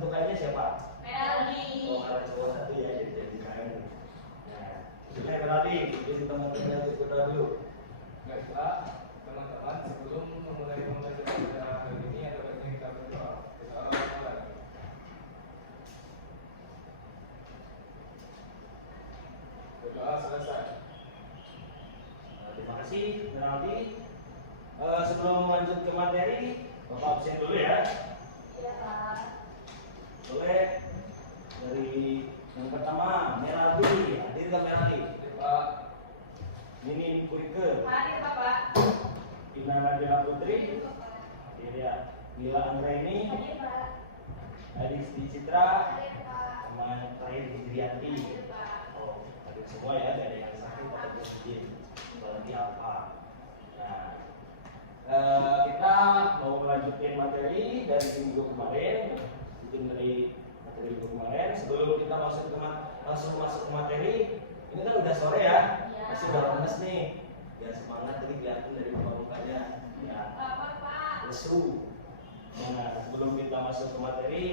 untuk KM-nya siapa? Melody. Oh, karena cowok satu ya, jadi KM. Nah, sudah Melody, jadi teman-teman berdoa dulu. Baiklah, teman-teman, sebelum memulai pembelajaran pada hari ini ada baiknya kita berdoa. Kita mulai. Berdoa selesai. Terima kasih Melody. Sebelum lanjut ke materi, Bapak absen dulu ya. Iya, Pak. Boleh. Dari yang pertama, Melody. Hadir ke Melody? Pak. Nini Kurike. Hadir, Bapak. Ina Nadira Putri. Hadir ya. Mila Anggraini. Hadir, Pak. Adisti Citra. Hadir, Pak. Sama yang terakhir Hijrianti. Hadir, Pak. Oh, hadir semua ya, dari yang sakit atau positif. Berarti apa? Nah, kita mau melanjutkan materi dari minggu kemarin, mungkin dari materi minggu kemarin. Sebelum kita langsung masuk ke materi, ini kan udah sore ya, masih udah lemes nih. Biar semangat tadi kelihatan dari muka-mukanya. Ya, Apa, Pak? lesu. Nah, sebelum kita masuk ke materi,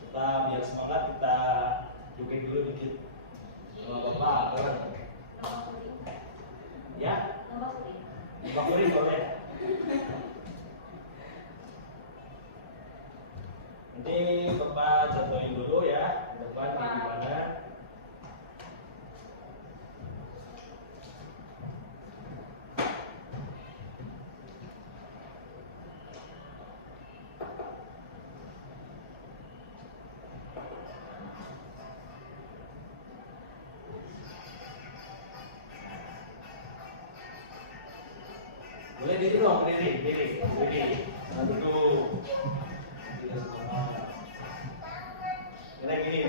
kita biar semangat kita joget dulu dikit. Sama Bapak, bareng. Nomor kuning. Ya, Nomor kuning. Bapak Kuring boleh. Nanti Bapak contohin dulu ya, depan kayak gimana. Boleh diri dong, diri. Nanti dulu. Tidak semua. Gini.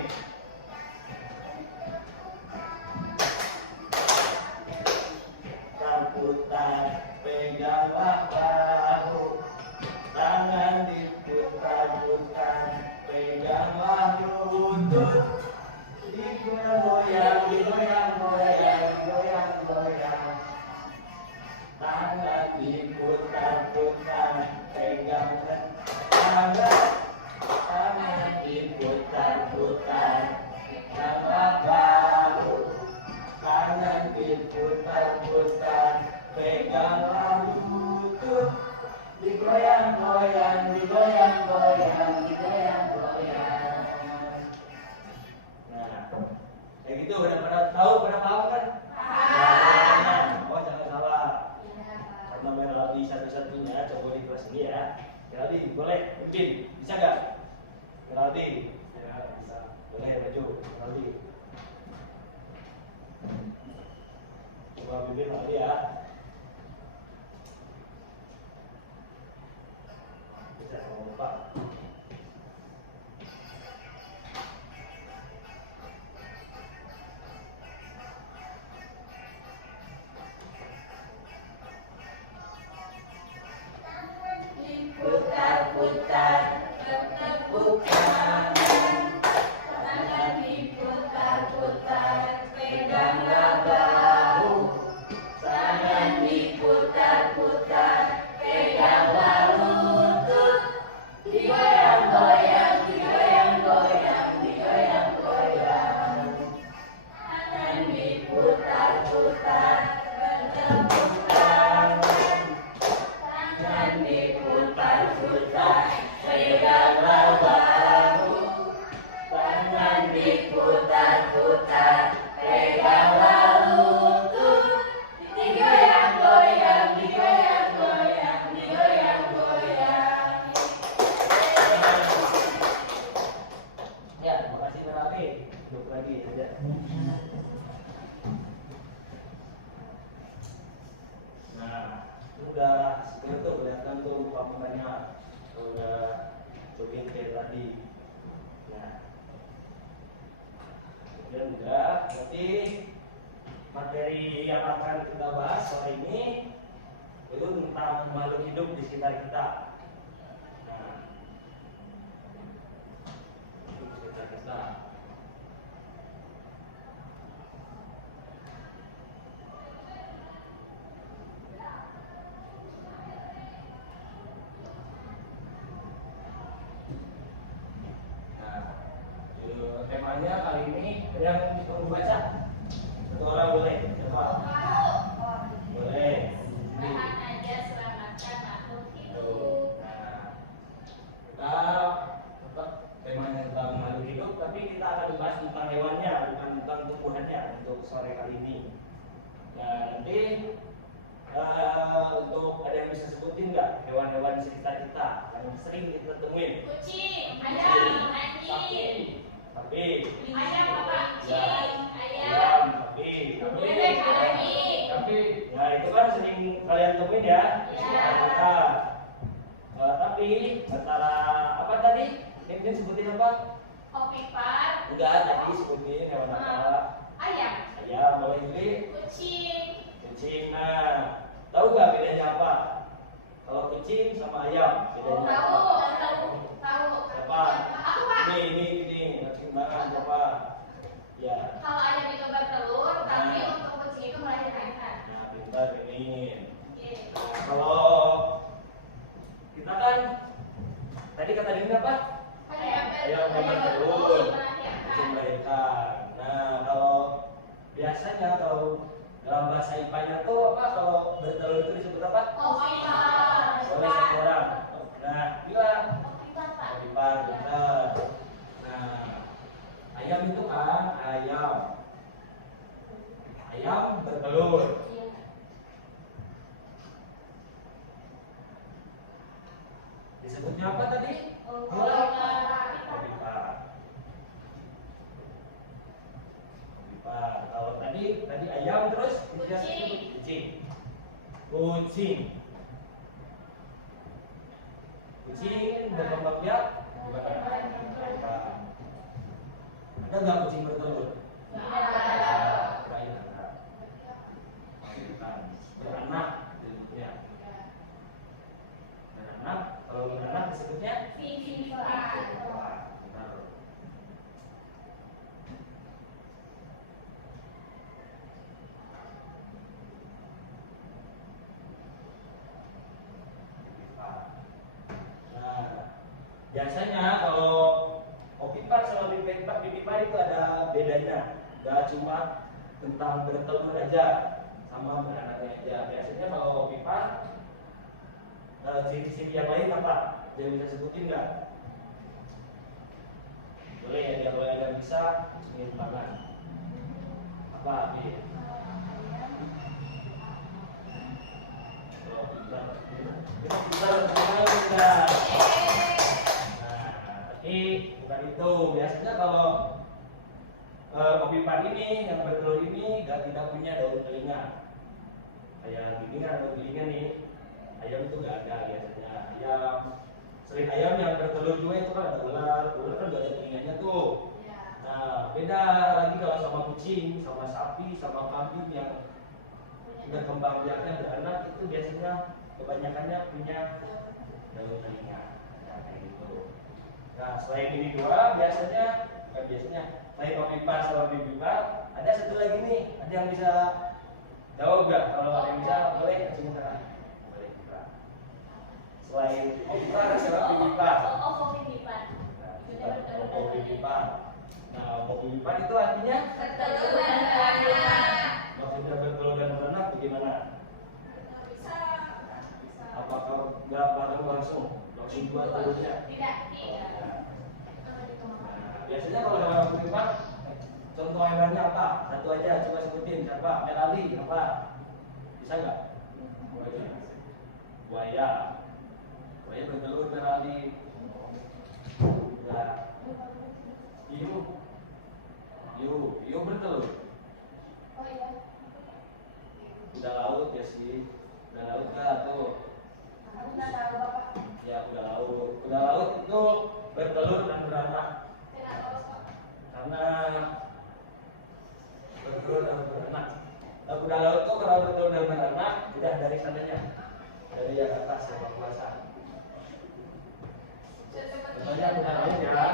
Putar, peganglah bahu, tangan diputar-putar, peganglah lutut, digoyang, tangan diputar-putar, pegangkan tangan diputar-putar, peganglah bahu, tangan diputar-putar, peganglah lutut, digoyang-goyang. Nah, kayak gitu udah pada tahu, pada paham kan? Oh, jangan salah. Karena Melody satu-satunya coba di kelas ini ya. Melody, boleh? Mungkin bisa nggak? Melody, Ya, bisa. boleh maju. Melody. Coba bimbing lagi ya. Bisa sama Bapak. Diputar-putar, bertepuk tangan. Tangan diputar-putar, peganglah bahu. Tangan diputar-putar, peganglah lutut. Digoyang-goyang. Tangan diputar-putar, bertepuk tangan. Tangan diputar-putar, peganglah bahu. Tangan diputar-putar, peganglah lutut. Digoyang-goyang. Ya, makasih Melody. Duduk lagi aja. Nah, udah sebenarnya tuh kelihatan tuh pamukannya udah joget kayak tadi. Nah, kemudian udah, berarti materi yang akan kita bahas sore ini itu tentang makhluk hidup di sekitar kita. Nah, hidup di sekitar kita. yang membaca? Satu orang boleh. Siapa? Boleh. Bahan aja selamatkan makhluk hidup. Nah, kita apa? Temanya tentang makhluk hidup, tapi kita akan membahas tentang hewannya, bukan tentang tumbuhannya untuk sore kali ini. Nah, nanti untuk ada yang bisa sebutin nggak hewan-hewan di sekitar kita yang sering kita temuin? Kucing, ayam, anjing, Sapi, ayam apa? Kucing, ayam, ayam, sapi, bebek, kambing. Tapi nah itu kan sering kalian temuin ya di Ya. sekitar kita. Tapi antara apa tadi? Ini sebutin apa? Opipar, Enggak, tadi sebutin hewan apa? ayam, Ayam, kalau ini kucing. kucing. Nah, tahu nggak bedanya apa? Kalau kucing sama ayam bedanya Tahu, apa? tahu. Siapa? Aku Pak. Ini kucing tangan siapa? Ya. Kalau ayam itu bertelur, tapi untuk kucing itu melahirkan. Nah, pintar ini. Oke. Nah, kalau kita kan tadi kata Dini apa? Ayam bertelur, kucing melahirkan. Nah, kalau biasanya kalau dalam bahasa IPA-nya tuh apa? Kalau bertelur itu disebut apa? Opipar. Oleh satu orang. Nah, bilang Opipar, Pak. Opipar, benar. Nah, ayam itu kan ayam bertelur. Disebutnya apa tadi? Opipar. Opipar. Opipar. Kalau tadi ayam terus Kucing. Kucing. Kucing berkembang biak gimana? Ada nggak kucing bertelur? Kirain ada. Bukan. Beranak disebutnya. Beranak. Kalau beranak disebutnya Opipar. benar. Nah, biasanya kalau opipar sama bipipar itu ada bedanya. Gak cuma tentang bertelur aja sama beranaknya aja. Biasanya kalau opipar ciri-ciri yang lain apa? Dia bisa sebutin nggak? Boleh ya, kalau yang nggak bisa, ingin tangan. Apa? Nih. Kalau opipar, Nah, tapi bukan itu. Biasanya kalau opipar ini yang bertelur ini tidak punya daun telinga. Kayak gini kan daun telinga nih. Ayam itu nggak ada biasanya. Sering ayam yang bertelur juga itu kan ada ular. Ular kan nggak ada telinganya tuh. Nah, beda lagi kalau sama kucing, sama sapi, sama kambing yang berkembang biaknya beranak itu biasanya kebanyakannya punya daun telinga. Ya, kayak gitu. Nah, selain ini dua biasanya selain opipar sama bipipar ada satu lagi nih. Ada yang bisa jawab nggak? Kalau ada yang bisa boleh kasih muka. Boleh kita. Selain opipar sama bipipar. Opipar. Opipar. Nah, opipar itu artinya Bertelur dan beranak. maksudnya bertelur dan beranak bagaimana? Bisa. Apakah nggak bareng langsung dua telurnya? Tidak. Nah, biasanya kalau hewan opipar contoh hewannya apa? Satu aja coba sebutin siapa? Melali apa? Bisa nggak? Buaya. Buaya bertelur melali. Ya. Hiu bertelur. Oh iya. Kuda laut ya sih. Kuda laut nggak tuh? Aku nggak tahu Bapak. Ya kuda laut. Kuda laut itu bertelur dan beranak. Tidak tahu Pak. Karena bertelur dan beranak. Nah, kuda laut tuh kalau bertelur dan beranak udah dari sananya, dari yang atas yang kuasa. Contohnya kuda laut ya.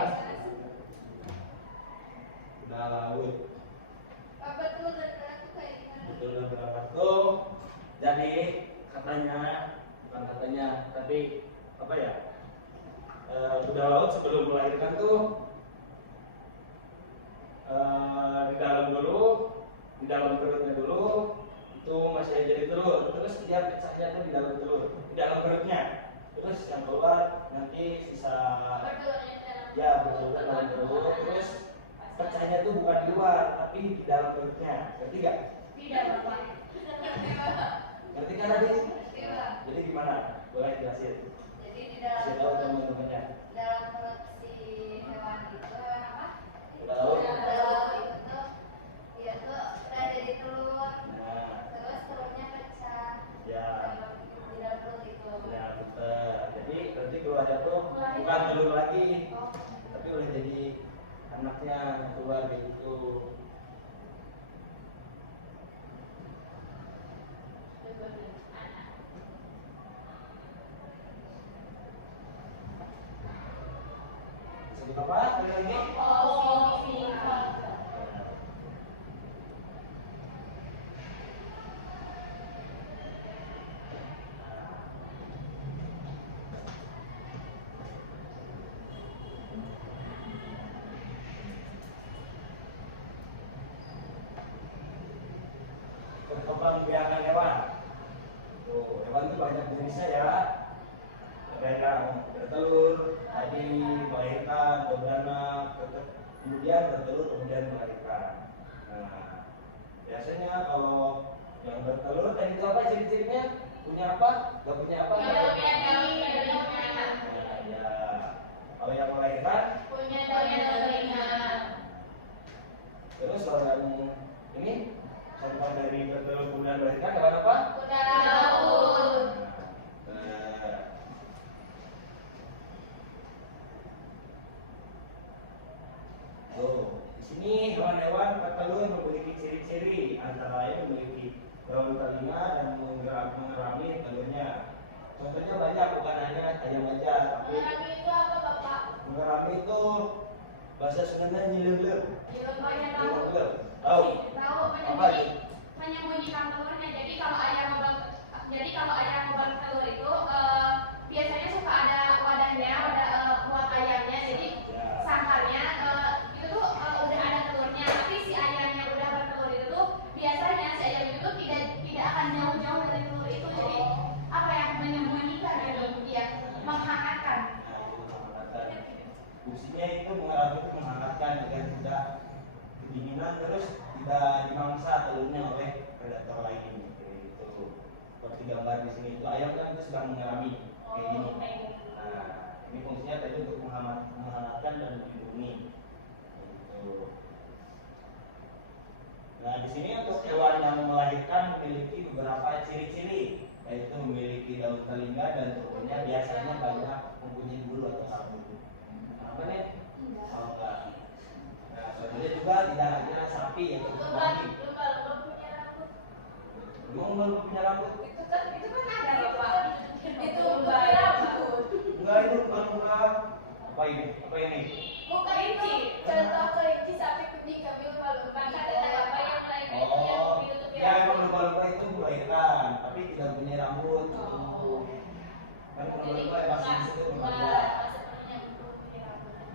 Kuda laut. Betul dan beranak itu kayak gimana? Betul dan beranak tuh. Jadi katanya, bukan katanya, tapi apa ya? Kuda laut sebelum melahirkan tuh di dalam dulu, di dalam perutnya dulu itu masih jadi telur, terus dia pecahnya tuh di dalam telur, di dalam perutnya, terus yang keluar nanti sisa ya bertelur dalam perut, terus pecahnya tuh bukan di luar tapi di dalam perutnya, ngerti gak? Tidak, Bapak. Ngerti kan tadi? Jadi gimana? Boleh jelasin? Jadi di Kasih tahu teman-temannya. dalam perut si hewan itu hewan apa? Tahu? Telur itu tuh dia tuh udah jadi telur. Nah, Terus telurnya pecah. ya, Di dalam perut itu. ya betul. Jadi nanti keluarnya tuh bukan telur lagi, Oh. tapi udah jadi anaknya keluar gitu. Disebut apa? Sekali lagi. Perkembangbiakan hewan. Tuh, hewan itu banyak jenisnya ya. Ada yang bertelur, tadi melahirkan, beranak, kemudian bertelur, kemudian melahirkan. Nah, biasanya kalau yang bertelur tadi itu apa ciri-cirinya? Punya apa? Gak punya apa? Nah, ya. Kalau yang melahirkan, terus kalau yang ini contoh dari bertelur kemudian melahirkan hewan apa? Tuh, di sini hewan-hewan bertelur memiliki ciri-ciri, antara lain memiliki daun telinga dan mengerami telurnya. Contohnya banyak, bukan hanya ayam aja, tapi mengerami itu bahasa Sunda nyileuleuk. Nyileuleuk. Tahu? Apa itu? Menyembunyikan telurnya. Jadi kalau ayam ngobak telur itu biasanya suka ada wadahnya, buat ayamnya. Jadi sangkarnya itu tuh udah ada telurnya. Tapi si ayam yang udah bertelur itu tuh biasanya si ayam itu tuh tidak akan jauh-jauh dari telur itu. Jadi apa yang menyembunyikan gitu, dia menghangatkan. Fungsinya itu mengerami itu menghangatkan agar tidak kedinginan, terus tidak dimangsa telurnya oleh predator lain. Gitu. Seperti gambar di sini itu ayam kan itu sedang mengerami kayak gini. Nah, ini fungsinya tadi untuk menghangatkan dan melindungi. Gitu. Nah, di sini untuk hewan yang melahirkan memiliki beberapa ciri-ciri, yaitu memiliki daun telinga dan tubuhnya biasanya banyak mempunyai bulu atau sabun. Apa nih? Oh, enggak. Nah, contohnya juga tidak hanya sapi yang berkembang. Belum punya rambut. Itu kan ada Bapak. Itu rambut. Enggak, itu bukan apa ini? Apa ini? Bukan itu. Contoh kelinci sapi kucing kami lumba-lumba. Ada apa yang lain Oh, yang ditutupi ya emang lumba-lumba itu melahirkan, tapi tidak punya rambut. Kan lumba-lumba ya masih di situ bekerja.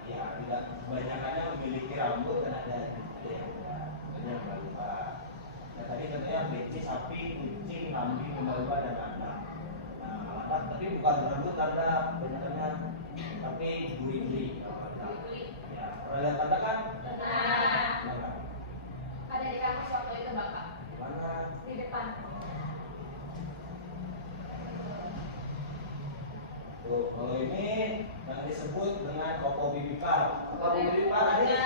Ya, tidak kebanyakannya memiliki rambut dan ada yang enggak. Ada yang lumba. Nah, tadi contohnya kelinci, sapi, kucing, kambing, lumba-lumba dan anak. Nah, anak tapi bukan rambut karena kebanyakannya tapi duri-duri. Ya, pernah lihat tanda kan? Mana? Ada di kampus waktu itu Bapak. Mana? Di depan. Tuh, kalau ini yang disebut dengan koko bibipar. Koko bibipar Adis?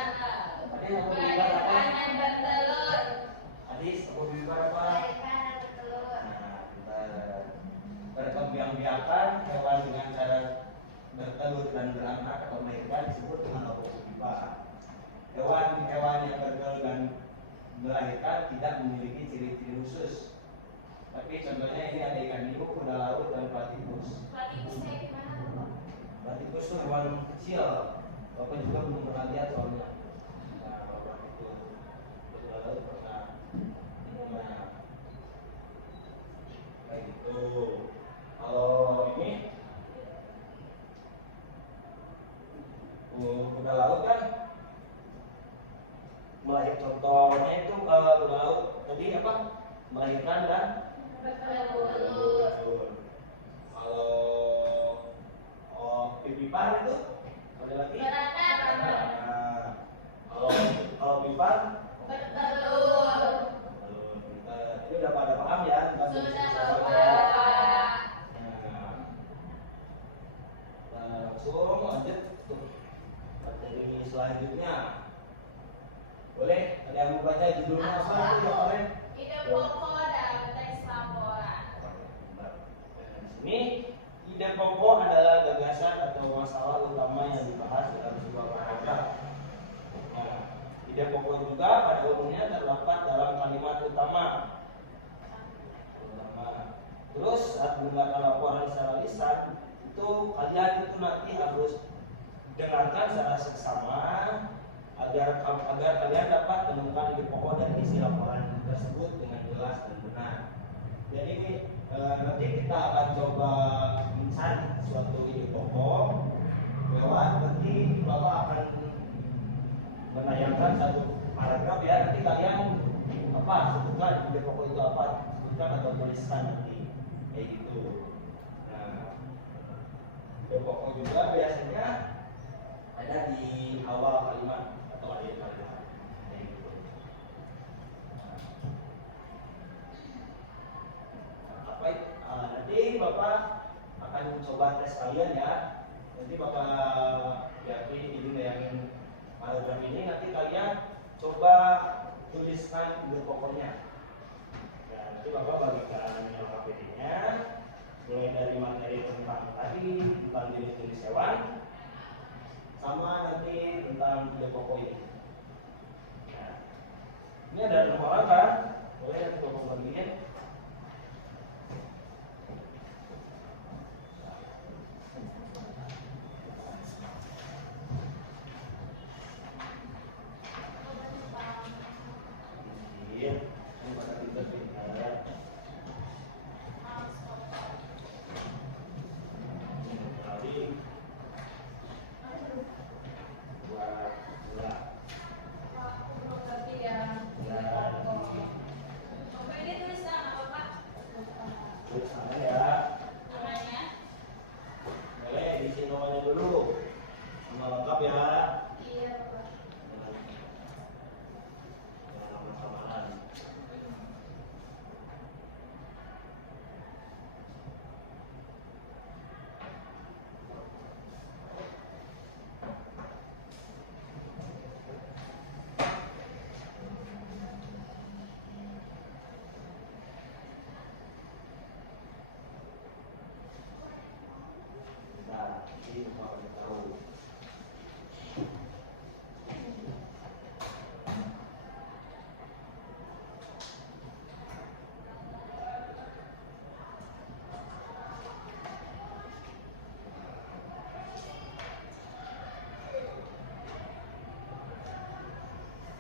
Adis koko bibipar apa? Adis koko bibipar apa? Nah, berkembang-biakan hewan dengan cara bertelur dan beranak atau melahirkan disebut dengan koko bibipar. Hewan-hewan yang bertelur dan melahirkan tidak memiliki ciri-ciri khusus. Tapi contohnya ini ada ikan hiu, kuda laut, dan platypus. Platypus kayak gimana Bapak? Platypus itu hewan kecil. Bapak juga belum pernah lihat soalnya. Nah, Bapak itu kuda laut pernah. Nah, kayak gitu. Kalau ini kuda laut kan dan Betul. Kalau pipipar itu ada lagi? Berenang. Nah, kalau pipar Betul. ini udah pada paham ya tentang Sudah jenis tahu, pesawat. Pak. Nah, langsung lanjut ke materi selanjutnya. Boleh? Ada yang mau baca judulnya apa itu ya kalian? Ide pokok dan teks laporan. Di sini ide pokok adalah gagasan atau masalah utama yang dibahas dalam sebuah paragraf. Nah, ide pokok juga pada umumnya terdapat dalam kalimat utama. Terus saat menggunakan laporan secara lisan itu kalian itu nanti harus dengarkan secara seksama agar kalian dapat menemukan ide pokok dan isi laporan tersebut dengan jelas dan benar. Jadi nanti kita akan coba mencari suatu ide pokok lewat nanti Bapak akan menayangkan satu paragraf ya, nanti kalian apa sebutkan ide pokok itu apa, sebutkan atau tuliskan nanti kayak gitu. Nah, ide pokok juga biasanya ada di awal kalimat atau akhir kalimat kayak gitu. Apa itu? Nanti Bapak akan coba tes kalian ya. Nanti Bapak yakin ini yang paragraf ini nanti kalian coba tuliskan ide pokoknya. Nah, nanti Bapak bagikan yang KPD-nya mulai dari materi tentang tadi tentang jenis-jenis hewan sama nanti tentang ide pokok ini. Nah, ini ada 6 orang kan? Boleh nanti Bapak bagiin.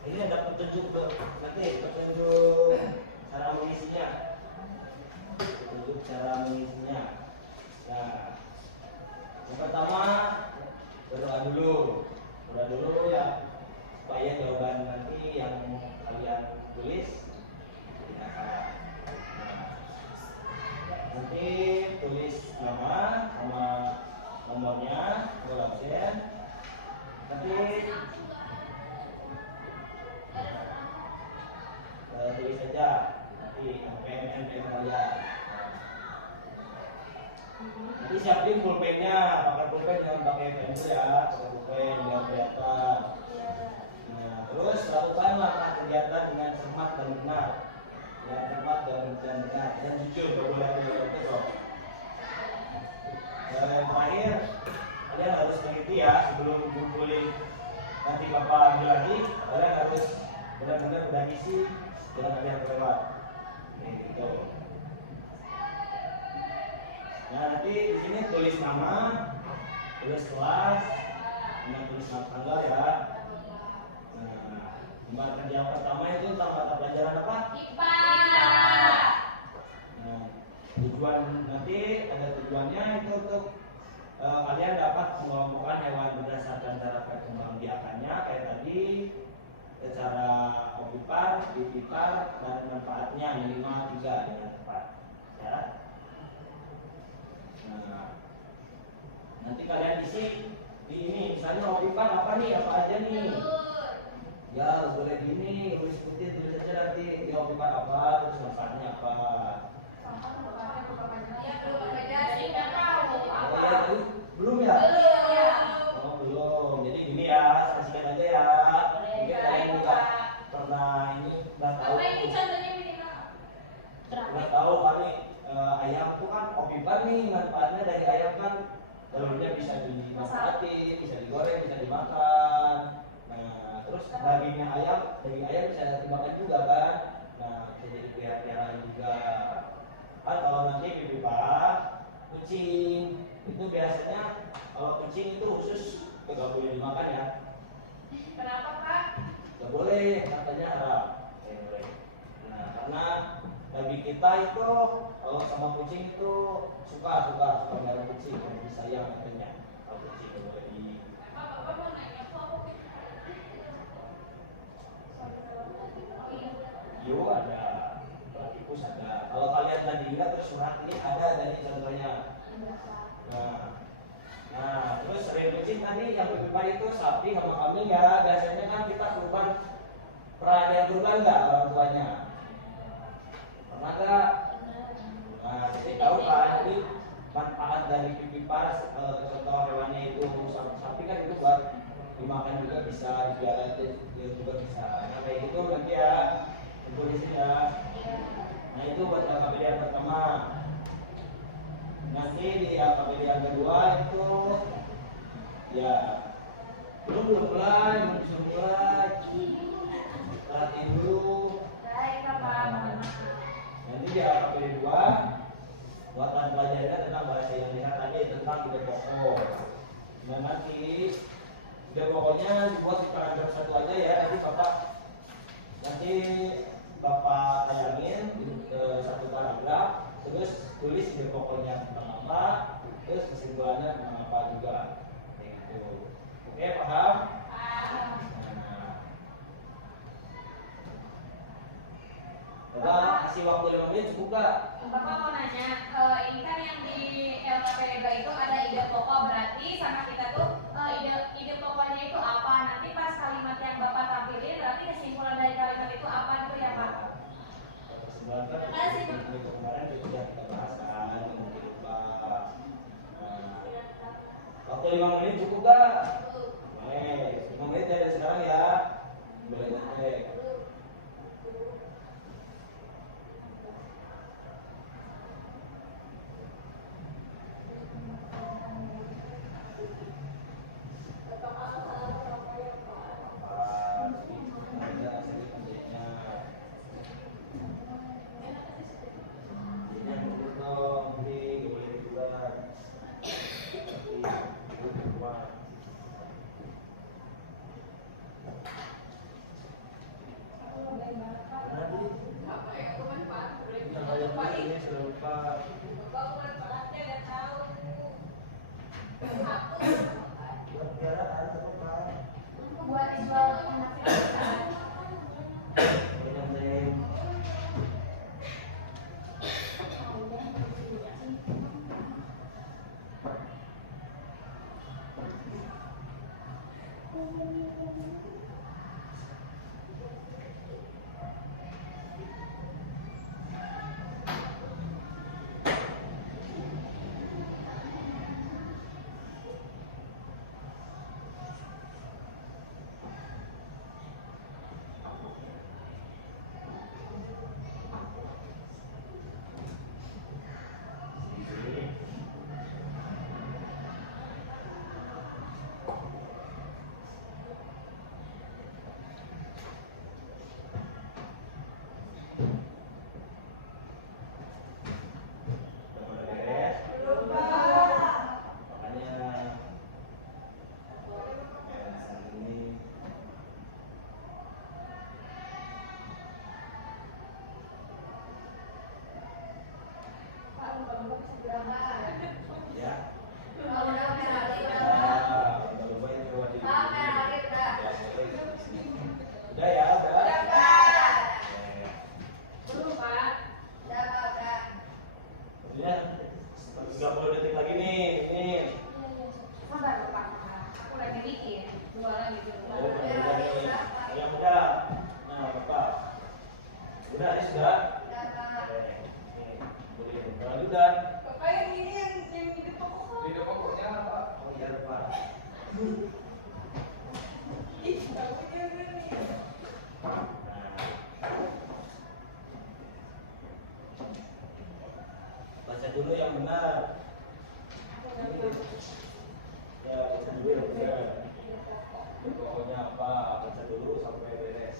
Ini ada petunjuk nanti petunjuk cara mengisinya. Petunjuk cara mengisinya. Nah, yang pertama berdoa dulu ya supaya jawaban nanti yang kalian tulis tidak salah. Nah, nanti tulis nama sama nomornya, nomor absen. Nanti tulis saja nanti NPM kalian. Nanti siapin pulpennya, pakai pulpen jangan pakai pensil ya, pakai pulpen biar kelihatan. Nah, terus lakukanlah kegiatan dengan cermat dan benar, dengan cermat dan benar dan jujur, boleh terus. Dan yang terakhir, kalian harus mengerti ya sebelum kumpulin nanti Bapak ambil lagi, kalian harus benar-benar udah isi. Jangan ada yang kelewat. Gitu. Nah, nanti di sini tulis nama, tulis kelas, dan tulis nama tanggal ya. Nah, lembar kerja pertama itu tentang mata pelajaran apa? IPA. Nah, tujuan nanti ada tujuannya itu untuk kalian dapat mengelompokkan hewan berdasarkan cara perkembangbiakannya kayak tadi. secara opipar, bipipar, dan manfaatnya minimal 3 dengan tepat. Ya. Nah, nanti kalian isi di ini, misalnya opipar apa nih, apa aja nih? Ya boleh gini, boleh sebutin tulis aja nanti di opipar apa, terus manfaatnya apa. Ya belum beda sih, nggak tahu apa. Oh, ya, belum ya? Belum ya. Oh belum, jadi gini ya, saksikan aja ya. Mungkin kalian juga pernah ini udah tahu. Apa ini contohnya minimal? Udah tahu kali ayam tuh kan opipar nih, manfaatnya dari ayam kan telurnya bisa dimanfaatin, bisa digoreng, bisa dimakan. Nah, terus daging ayam bisa dimakan juga kan. Nah, bisa jadi peliharaan juga. Kan kalau nanti pipipar, kucing itu biasanya kalau kucing itu khusus nggak boleh dimakan ya. Kenapa Kak? Nggak boleh, katanya haram. Boleh. Nah, karena bagi kita itu kalau sama kucing itu suka melihara kucing, yang disayang katanya. Kalau kucing nggak boleh di. Bapak mau nanya kok aku Yo ada, tikus ada. Kalau kalian tadi lihat terus surat ini ada dari contohnya. Nah, terus selain kucing tadi yang berpipar itu sapi sama kambing ya. Biasanya kan kita kurban, pernah ada yang kurban nggak orang tuanya? Pernah nggak? Nah, jadi tahu kan, jadi manfaat dari pipipar contoh hewannya itu sapi kan itu buat dimakan juga bisa, dibiarkan juga bisa. Nah, kayak gitu nanti ya, kumpul di sini ya. Nah, itu buat KPD yang pertama. Nanti di KPD yang kedua itu ya belum mulai, belum disuruh mulai. Perhatiin dulu. baik Bapak. Nanti di KPD 2 buat pelajarannya tentang bahasa Indonesia tadi tentang ide pokok. Nah nanti ide pokoknya dibuat di paragraf 1 aja ya. Nanti bapak tayangin satu paragraf, terus tulis ide pokoknya tentang apa, terus kesimpulannya tentang apa juga. Kayak gitu. Oke, paham? Bapak kasih waktu 5 menit cukup gak? Bapak mau nanya, ini kan yang di LKPDB itu ada ide pokok, berarti sama kita tuh ide pokoknya itu apa? Nanti pas kalimat yang Bapak tampilin, berarti kesimpulan dari kalimat itu apa gitu ya Pak? Kesimpulan kan itu kemarin itu sudah kita bahas kan, mungkin lupa. Waktu 5 menit cukup gak? Boleh, 5 menit dari sekarang ya. Boleh ngecek. Buat dijual Ya, 30 detik lagi nih. Ini. Sabar Pak. Aku lagi bikin. Dua lagi gitu. Yang udah. Nah, Bapak. Udah, ini sudah. Boleh lanjutkan. Bapak yang ini yang ide pokok. Ide pokoknya apa? Oh iya, Pak. Ih, tahunya nih. Baca dulu yang benar. Ya, baca dulu yang benar. Pokoknya apa? Baca dulu sampai beres.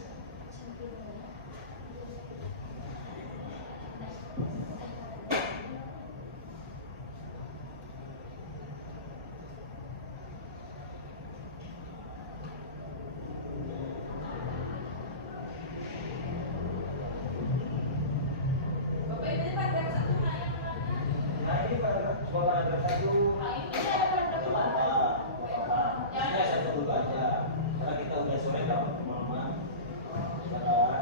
Bapak ini paragraf satu yang mana? Nah, ini paragraf sekolah ada satu. Ini ada paragraf dua. Ini satu dulu aja. Karena kita udah sore dapat pemahaman. Sekarang ya.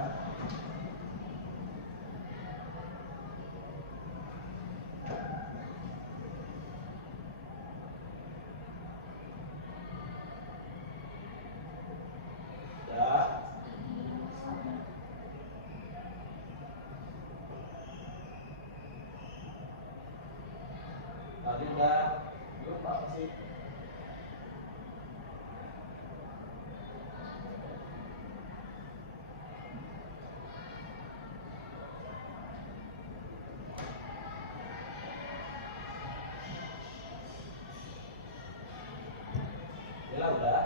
Tadi udah belum Pak sih. Ya udah.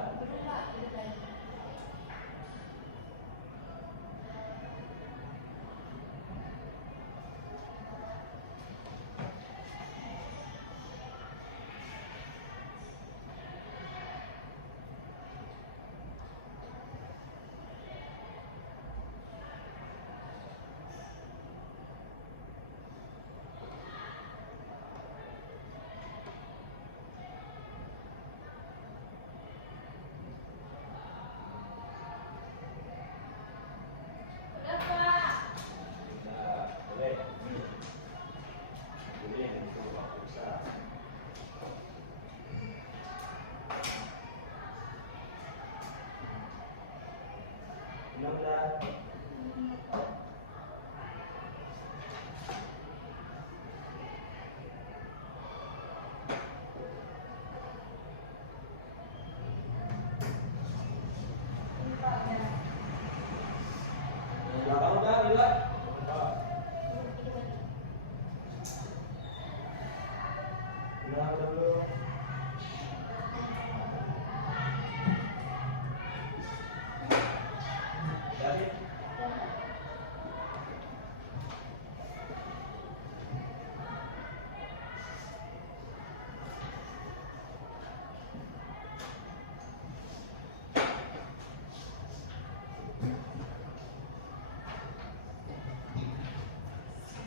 Udah Pak. Nah, boleh. Boleh itu Pak Musa. Benar dah. Belakang udah, Lila. Udah belum? Jadi,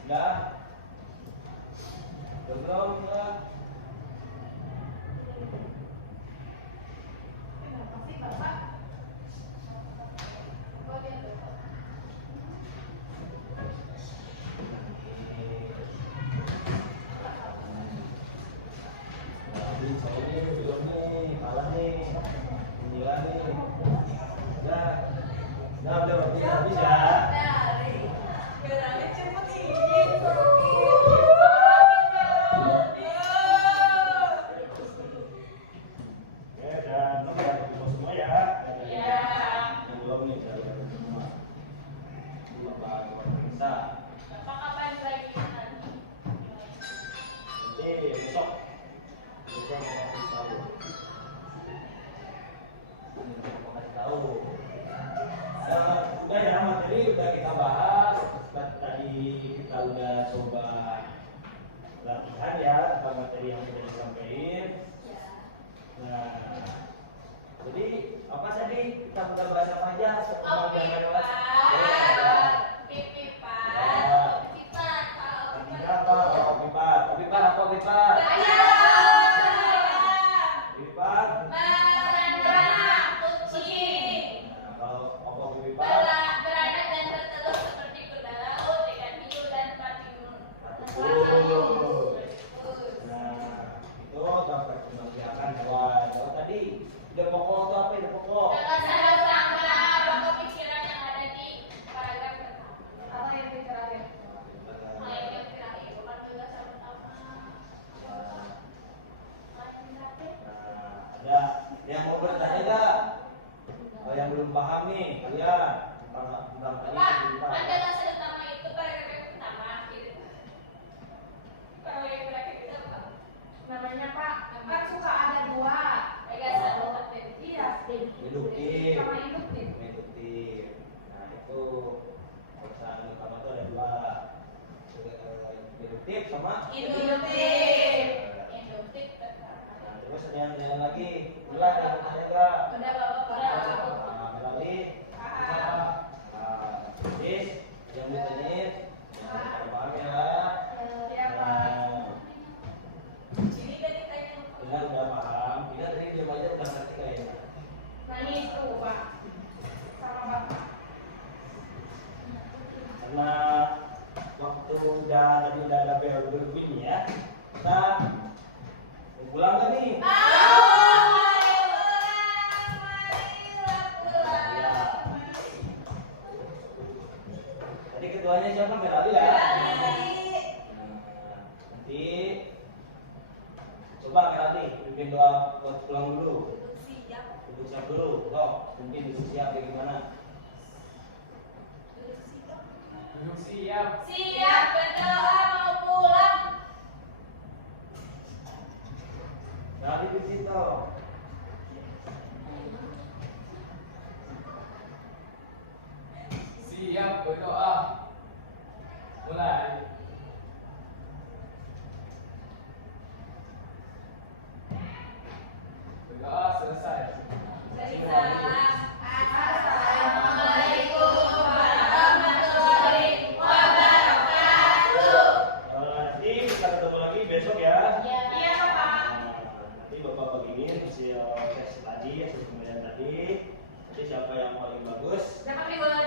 udah. Belum, udah. Kenapa sih Bapak? Oh, dia tuh. Nah, saya ini belum nih, kalah nih. Inilah nih. Udah. Nah, udah berarti habis ya. Dari geraknya cepet ini. Ya, dan udah ketemu semua ya. Iya. Yang belum nih, saya udah ketemu semua. Ini Bapak bisa. Bapak kapan lagi nanti? Nanti besok. Besok saya kasih tahu. Saya kasih tahu. Udah ya, materi udah kita bahas. Tadi kita udah coba latihan ya tentang materi yang sudah disampaikan. Ya. Nah, jadi apa tadi kita udah bahas apa aja? Oh, pipat. Pipipat. Pipipat. Apa? Apa pipat? Pipat apa pipat? Pipat. Beranak, kucing. Nah, kalau apa pipat? Beranak dan bertelur seperti kuda laut, ikan hiu dan patimur. Oh, induktif sama Induktif. Induktif. Nah, terus ada yang lagi. Mulai ada enggak? Udah Bapak, udah. Nah, lagi. Nah, terus yang ditanyain paham ya. Ya, Pak. Ini tadi tanya. Benar udah paham. Bila tadi diam aja udah ngerti kayaknya. Nangis tuh, Pak. Sama Bapak. Karena waktu udah ada PLB ini ya, kita mau pulang kan nih? Ya. Tadi ketuanya siapa? Merali ya? Nah, nanti coba Merali bikin doa buat pulang dulu. Duduk siap dulu. Toh, mungkin duduk siap kayak gimana? Duduk siap. Siap berdoa mau pulang. Merali di situ. Siap berdoa. Mulai. Berdoa selesai. Assalamualaikum warahmatullahi wabarakatuh. Nanti kita ketemu lagi besok ya. Iya, Pak. Nanti Bapak bagiin hasil tes tadi, hasil pemilihan tadi. Nanti siapa yang paling bagus, Dapat dibola